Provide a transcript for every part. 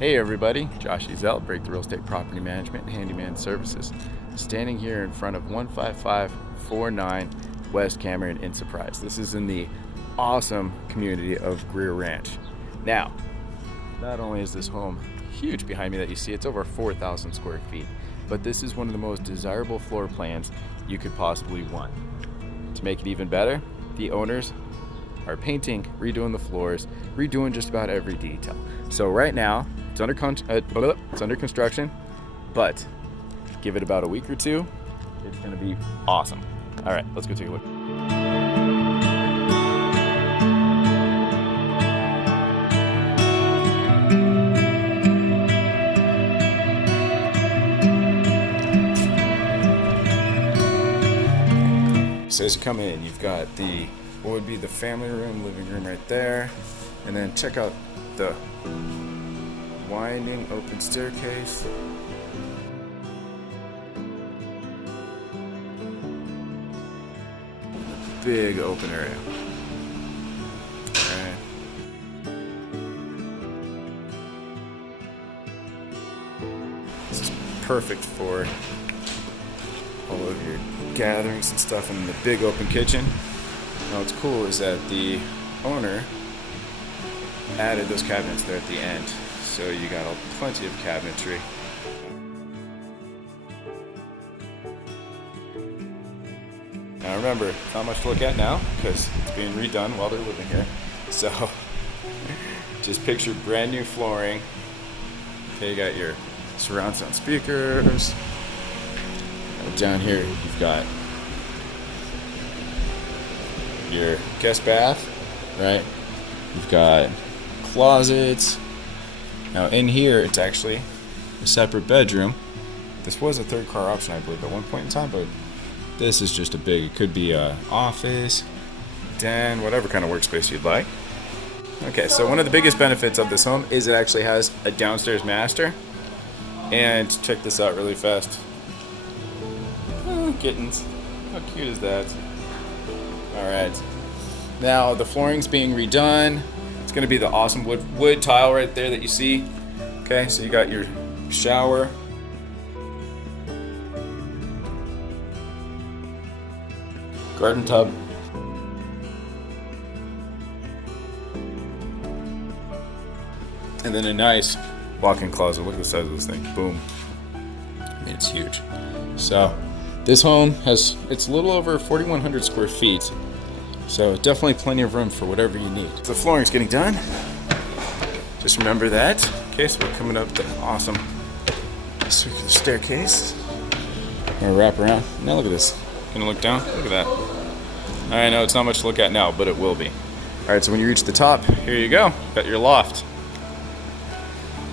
Hey everybody, Josh Ezel, Breakthrough Real Estate Property Management and Handyman Services. Standing here in front of 15549 West Cameron in Surprise. This is in the awesome community of Greer Ranch. Now, not only is this home huge behind me that you see, it's over 4,000 square feet, but this is one of the most desirable floor plans you could possibly want. To make it even better, the owners are painting, redoing the floors, redoing just about every detail. So right now, it's under construction, but give it about a week or two, it's gonna be awesome. All right, let's go take a look. So as you come in, you've got what would be the family room, living room right there, and then check out the winding open staircase. Big open area. Alright. This is perfect for all of your gatherings and stuff in the big open kitchen. Now what's cool is that the owner added those cabinets there at the end, so you got plenty of cabinetry. Now remember, not much to look at now because it's being redone while they're living here. So just picture brand new flooring. Okay, you got your surround sound speakers. Down here you've got your guest bath, right? You've got closets. Now in here it's actually a separate bedroom. This was a third car option, I believe, at one point in time, but this is just it could be a office, den, whatever kind of workspace you'd like. Okay, so one of the biggest benefits of this home is it actually has a downstairs master. And check this out really fast. Oh, kittens, how cute is that? Alright, now the flooring's being redone. It's going to be the awesome wood tile right there that you see. Okay, so you got your shower. Garden tub. And then a nice walk-in closet. Look at the size of this thing. Boom. I mean, it's huge. So this home it's a little over 4,100 square feet. So definitely plenty of room for whatever you need. The flooring's getting done. Just remember that. Okay, so we're coming up the awesome circular staircase. We're gonna wrap around. Now look at this. Gonna look down. Look at that. I know it's not much to look at now, but it will be. All right, so when you reach the top, here you go. Got your loft.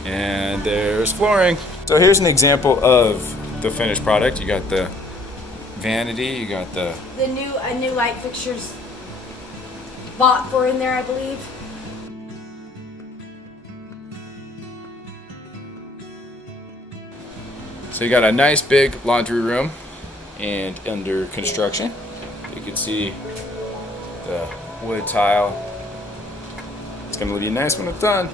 And there's flooring. So here's an example of the finished product. You got the vanity, you got the new light fixtures bought for in there, I believe. So you got a nice big laundry room and under construction. You can see the wood tile. It's gonna look nice when it's done.